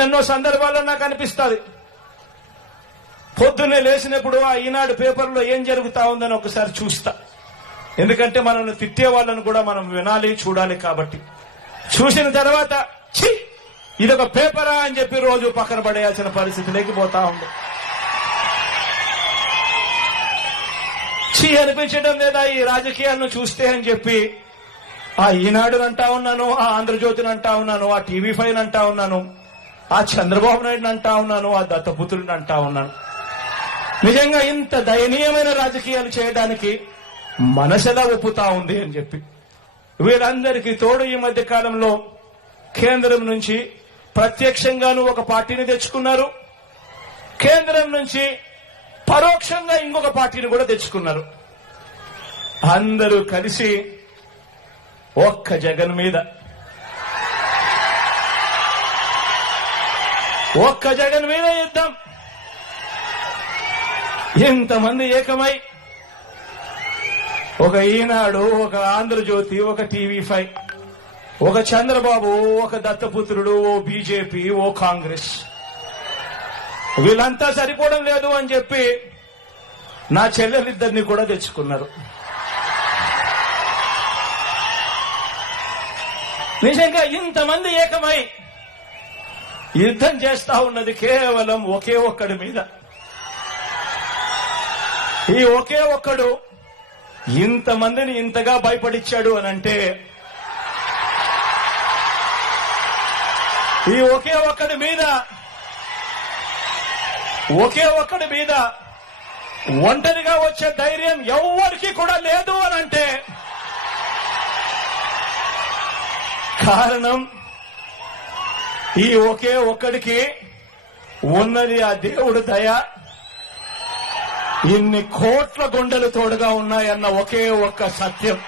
ఎన్నో సందర్భాల్లో నాకు అనిపిస్తుంది. పొద్దున్నే లేచినప్పుడు ఆ ఈనాడు పేపర్లో ఏం జరుగుతా ఉందని ఒకసారి చూస్తా. ఎందుకంటే మనల్ని తిట్టే వాళ్ళను కూడా మనం వినాలి చూడాలి కాబట్టి. చూసిన తర్వాత ఛీ! ఇదొక పేపరా అని చెప్పి రోజు పక్కన పడేయాల్సిన పరిస్థితిలోకి పోతా ఉంది. ఛీ! అనిపించడం లేదా ఈ రాజకీయాలను చూస్తే అని చెప్పి ఆ ఈనాడు అంటా ఉన్నాను ఆ ఆంధ్రజ్యోతిని అంటా ఉన్నాను ఆ టీవీ ఫైవ్ అంటా ఉన్నాను. ఆ చంద్రబాబు నాయుడు అంటా ఉన్నాను ఆ దత్తపుత్రుడిని అంటా ఉన్నాను. నిజంగా ఇంత దయనీయమైన రాజకీయాలు చేయడానికి మనసెలా ఒప్పుతా ఉంది అని చెప్పి వీరందరికీ తోడు ఈ మధ్య కాలంలో కేంద్రం నుంచి ప్రత్యక్షంగాను ఒక పార్టీని తెచ్చుకున్నారు. కేంద్రం నుంచి పరోక్షంగా ఇంకొక పార్టీని కూడా తెచ్చుకున్నారు. అందరూ కలిసి ఒక్క జగన్ మీద ఒక్క జగన్ మీద యుద్ధం. ఇంతమంది ఏకమై ఒక ఈనాడు ఒక ఆంధ్రజ్యోతి ఒక టీవీ ఫైవ్ ఒక చంద్రబాబు ఒక దత్తపుత్రుడు ఓ బీజేపీ ఓ కాంగ్రెస్. వీళ్ళంతా సరిపోవడం లేదు అని చెప్పి నా చెల్లెలిద్దరిని కూడా తెచ్చుకున్నారు. నిజంగా ఇంతమంది ఏకమై యుద్ధం చేస్తా ఉన్నది కేవలం ఒకే ఒక్కడి మీద. ఈ ఒకే ఒక్కడు ఇంతమందిని ఇంతగా భయపడిచ్చాడు అని అంటే ఈ ఒకే ఒక్కడి మీద ఒకే ఒక్కడి మీద ఒంటరిగా వచ్చే ధైర్యం ఎవ్వరికి కూడా లేదు అని అంటే కారణం ఈ ఒకే ఒక్కడికి ఉన్నది ఆ దేవుడు దయ. ఇన్ని కోట్ల గుండెలు తోడుగా ఉన్నాయన్న ఒకే ఒక్క సత్యం.